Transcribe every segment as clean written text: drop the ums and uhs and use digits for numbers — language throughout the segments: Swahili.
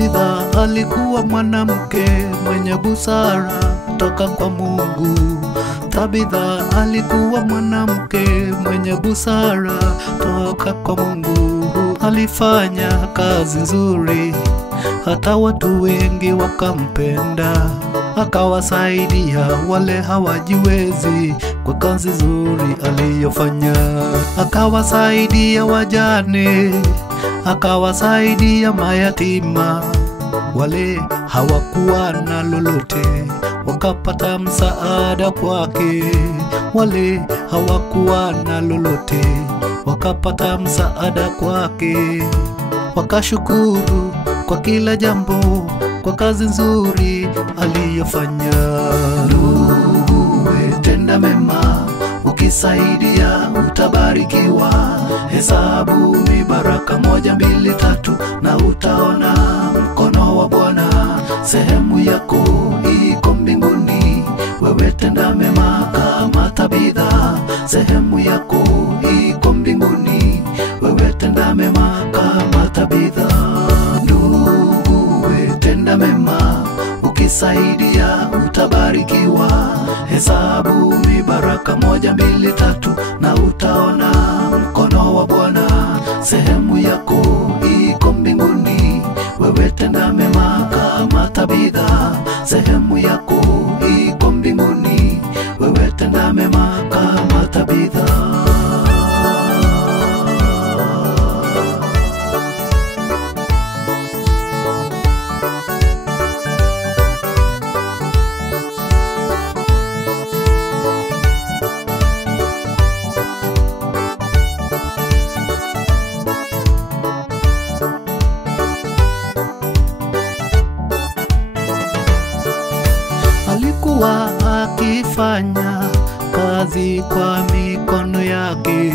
Tabitha alikuwa mwanamke mwenye busara toka kwa Mungu. Tabitha alikuwa mwanamke mwenye busara toka kwa Mungu. Alifanya kazi nzuri, hata watu wengi wakampenda. Akawasaidia wale hawajiwezi kwa kazi nzuri aliyofanya. Akawasaidia wajane, akawasaidia mayatima, wale hawakuwa na lolote wakapata msaada kwake. Wale hawakuwa na lolote wakapata msaada kwake. Wakashukuru kwa kila jambo, kwa kazi nzuri aliyofanya. Ndugu, tenda mema, ukisaidia utabarikiwa. Hesabu mibaraka 1, 2, 3 na utaona mkono wa Bwana. Sehemu yako iko mbinguni, wewe tenda mema kama Tabitha. Sehemu yako iko mbinguni, wewe tenda mema kama Tabitha. Ndugu, tenda mema, ukisaidia utabarikiwa. Hesabu mibaraka 1, 2, 3 na utaona mkono wa Bwana. Sehemu yako iko mbinguni, wewe tenda mema kama Tabitha. Sehemu yako iko mbinguni, wewe tenda mema kama Tabitha. Alikuwa akifanya kazi kwa mikono yake.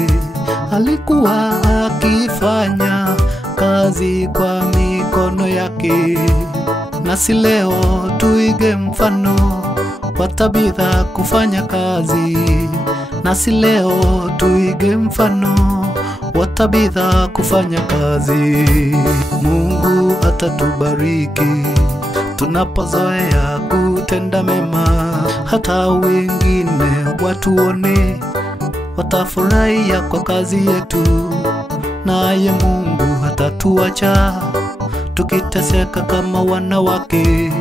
Alikuwa akifanya kazi kwa mikono yake. Nasi leo tuige mfano wa Tabitha kufanya kazi. Nasi leo tuige mfano wa Tabitha kufanya kazi. Mungu atatubariki tunapozoea kutenda mema. Hata wengine watuone, watafurahia kwa kazi yetu. Naye Mungu hatatuacha tukiteseka kama wanawake.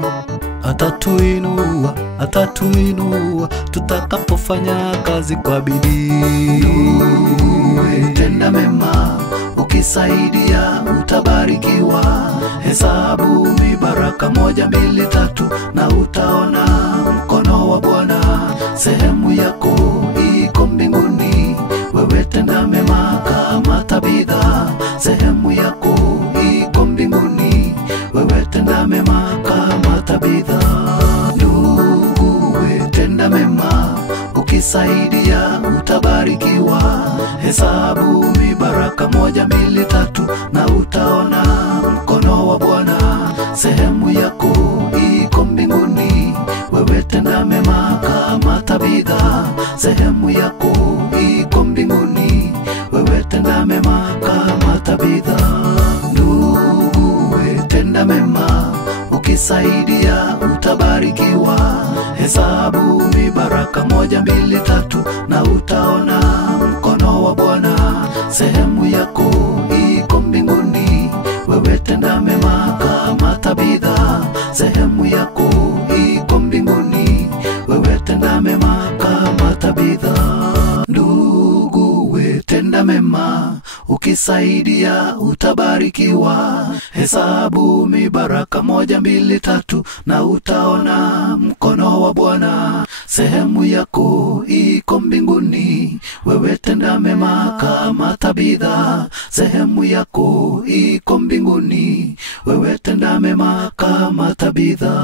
Atatuinua, atatuinua tutakapofanya kazi kwa bidii. Tenda mema, ukisaidia utabarikiwa. Hesabu mibaraka 1, 2, 3 na utaona mkono wa Bwana. Sehemu yako iko mbinguni, wewe tenda mema kama Tabitha. Sehemu yako iko mbinguni, wewe tenda mema kama Tabitha. Ndugu, tenda mema, ukisaidia utabarikiwa. Hesabu mibaraka 1, 2, 3 na utaona mkono wa Bwana. Sehemu yako iko mbinguni, wewe tenda mema kama Tabitha. Sehemu yako iko mbinguni, wewe tenda mema kama Tabitha. Ndugu, tenda mema, ukisaidia utabarikiwa. Hesabu mibaraka 1, 2, 3 na utaona mkono wa Bwana. Sehemu yako iko mbinguni, wewe tenda mema kama Tabitha. Sehemu yako iko mbinguni, wewe tenda mema kama Tabitha. Ndugu, tenda mema, ukisaidia utabarikiwa. Hesabu mibaraka 1, 2, 3 na utaona mkono wa Bwana. Sehemu yako iko mbinguni, wewe tenda mema kama Tabitha. Sehemu yako iko mbinguni, wewe tenda mema kama Tabitha.